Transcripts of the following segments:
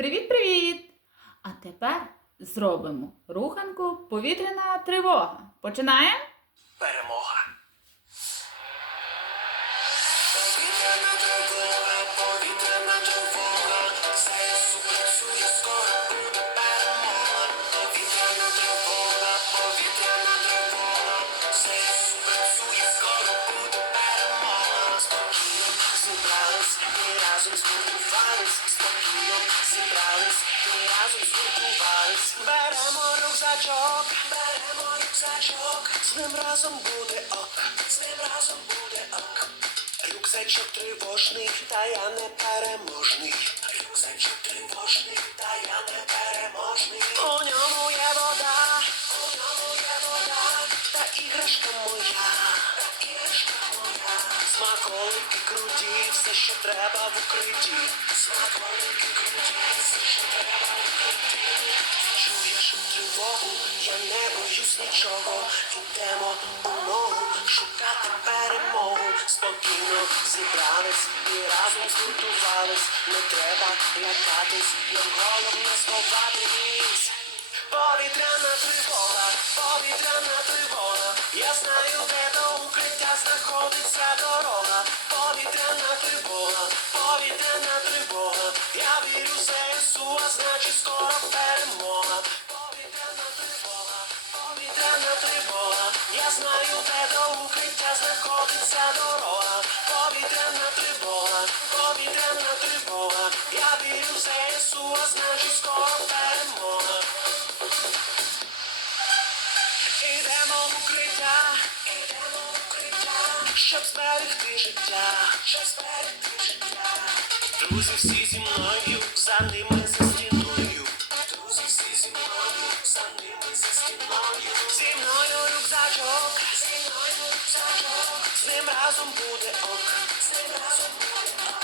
Привіт-привіт! А тепер зробимо руханку повітряна тривога. Починаємо? Перемога. Повітряна тривога, повітряна тривога. ЗСУ працює, скоро буде перемога. Повітряна тривога, повітряна тривога. ЗСУ працює, скоро буде перемога. Спокійно зібрались і разом згуртувались. Спокійно зібрались разом згуртувались. Беремо рюкзачок, беремо рюкзачок. З ним разом буде ок, з ним разом буде ок. Рюкзачок тривожний, та я не переможний. Рюкзачок тривожний, та я не переможний. У ньому є вода, у ньому є вода, та іграшка моя, та іграшка моя. Смаколики круті, все, що треба в укритті. Смаколики круті, все, я не боюсь нічого. Йдемо у ногу, шукати перемогу. Спокійно зібрались і разом згуртувались. Не треба лякатись, нам головне сховатись. Повітряна тривога, повітряна тривога. Я знаю, де до укриття знаходиться дорога. Повітряна тривога, повітряна тривога. Я вірю в ЗСУ, а значить скоро перемога. Знаю, де до укриття знаходиться дорога. Повітряна тривога, повітряна тривога. Я вірю в ЗСУ, а значить скоро перемога. Ідемо в укриття, ідемо в укриття, щоб зберегти життя, щоб зберегти життя. Друзі всі зі мною, за ними Зі мною рюкзачок, зі мною рюкзачок. З ним разом буде ок, з ним разом буде ок.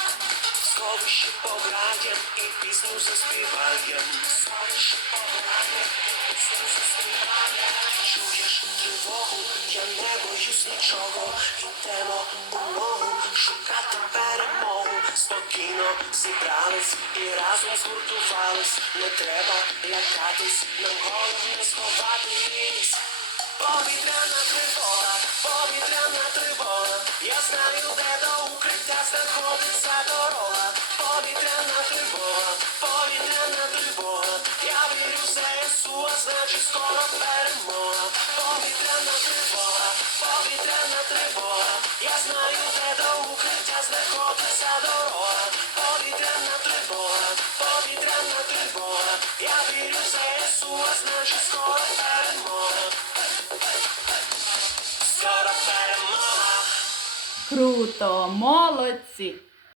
В сховищі пограєм і пісню заспіваєм. В сховищі пограєм і пісню заспіваєм. Чуєш тривогу, я не боюсь нічого. Йдемо у ногу, шукати перемогу. Спокійно зібрались і разом згуртувались. Не треба лякатись, нам головне сховатись. Повітряна тривога, повітряна тривога. Я знаю, де до укриття знаходиться дорога. Повітряна тривога, повітряна тривога. Я вірю в ЗСУ, а значить скоро перемога. Повітряна тривога, повітряна тривога. Я знаю, де до укриття знаходиться тривога. Я вірю в ЗСУ, а значить скоро перемога. Скоро перемога. Круто! Молодці!